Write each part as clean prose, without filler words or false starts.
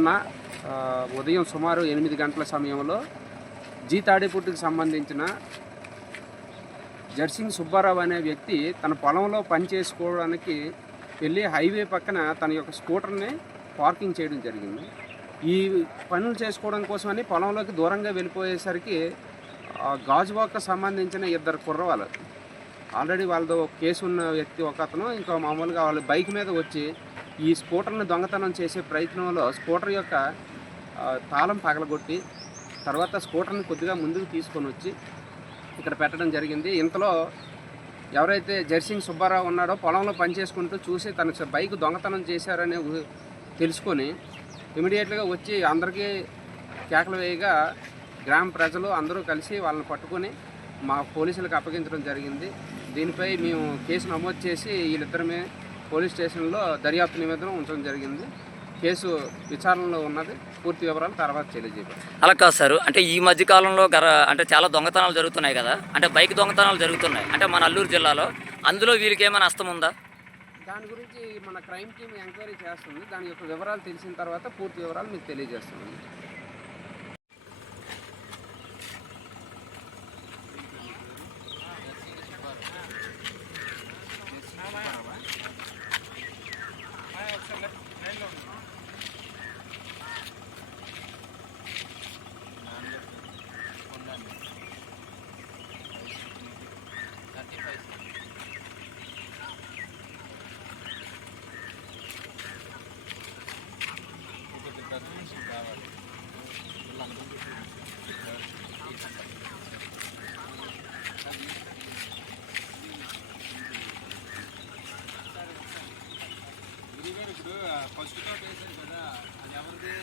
నిన్న ఉదయం సుమారు 8 గంటల సమయంలో తాడేపల్లికి సంబంధించిన జర్సింగ్ సుబ్బారావు అనే వ్యక్తి తన పొలంలో పని చేసుకోవడానికి వెళ్ళి హైవే పక్కన తన యొక్క స్కూటర్ని పార్కింగ్ చేయడం జరిగింది. ఈ పనులు చేసుకోవడం కోసమని పొలంలోకి దూరంగా వెళ్ళిపోయేసరికి గాజువాకకు సంబంధించిన 2 కుర్రవాళ్ళు, ఆల్రెడీ వాళ్ళతో కేసు ఉన్న వ్యక్తి ఒకతను, ఇంకా మామూలుగా వాళ్ళ బైక్ మీద వచ్చి ఈ స్కూటర్ని దొంగతనం చేసే ప్రయత్నంలో స్కూటర్ యొక్క తాళం పగలగొట్టి తర్వాత స్కూటర్ని కొద్దిగా ముందుకు తీసుకొని వచ్చి ఇక్కడ పెట్టడం జరిగింది. ఇంతలో ఎవరైతే జర్సింగ్ సుబ్బారావు ఉన్నాడో పొలంలో పనిచేసుకుంటూ చూసి తన బైక్ దొంగతనం చేశారని తెలుసుకొని ఇమీడియట్గా వచ్చి అందరికీ కేకలు వేయగా గ్రామ ప్రజలు అందరూ కలిసి వాళ్ళని పట్టుకొని మా పోలీసులకు అప్పగించడం జరిగింది. దీనిపై మేము కేసు నమోదు చేసి వీళ్ళిద్దరమే పోలీస్ స్టేషన్లో దర్యాప్తు నివేదన ఉంచడం జరిగింది. కేసు విచారణలో ఉన్నది. పూర్తి వివరాలు తర్వాత తెలియజేయాలి. అలా కాదు సార్, అంటే ఈ మధ్య కాలంలో అంటే చాలా దొంగతనాలు జరుగుతున్నాయి కదా, అంటే బైక్ దొంగతనాలు జరుగుతున్నాయి అంటే మన అల్లూరు జిల్లాలో. అందులో వీరికి ఏమైనా నష్టం ఉందా? దాని గురించి మన క్రైమ్ టీమ్ ఎంక్వైరీ చేస్తుంది. దాని యొక్క వివరాలు తెలిసిన తర్వాత పూర్తి వివరాలు మీకు తెలియజేస్తుంది. ఇప్పుడు ఫస్ట్ తోట వేసారు కదా, అది ఎవరిది?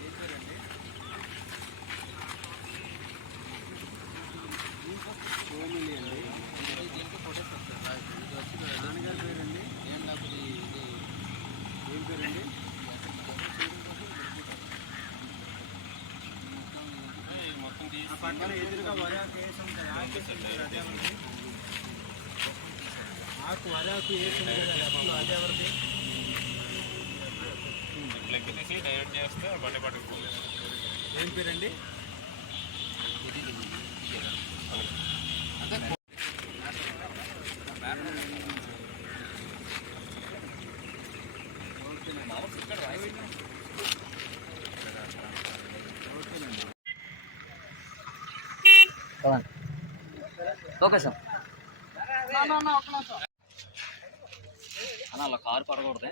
వేసారండి సోమిలి అండి. నాన్నగారి పేరండి ఏం లేకపోతే ఏం పేరండి? పక్కన ఎదురుగా వరాకు వేసి ఉంటుంది, అదేవరిది? ఆకు వరాకు వేసి ఉంటుంది, అదేవరిది? లెక్కతీసి డైరెక్ట్ చేస్తే బండి పట్టుకుపోలేదు. ఏం పేరండి? Okay sir. అలా కారు పడకూడదే.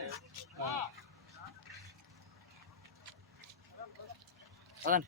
అదండి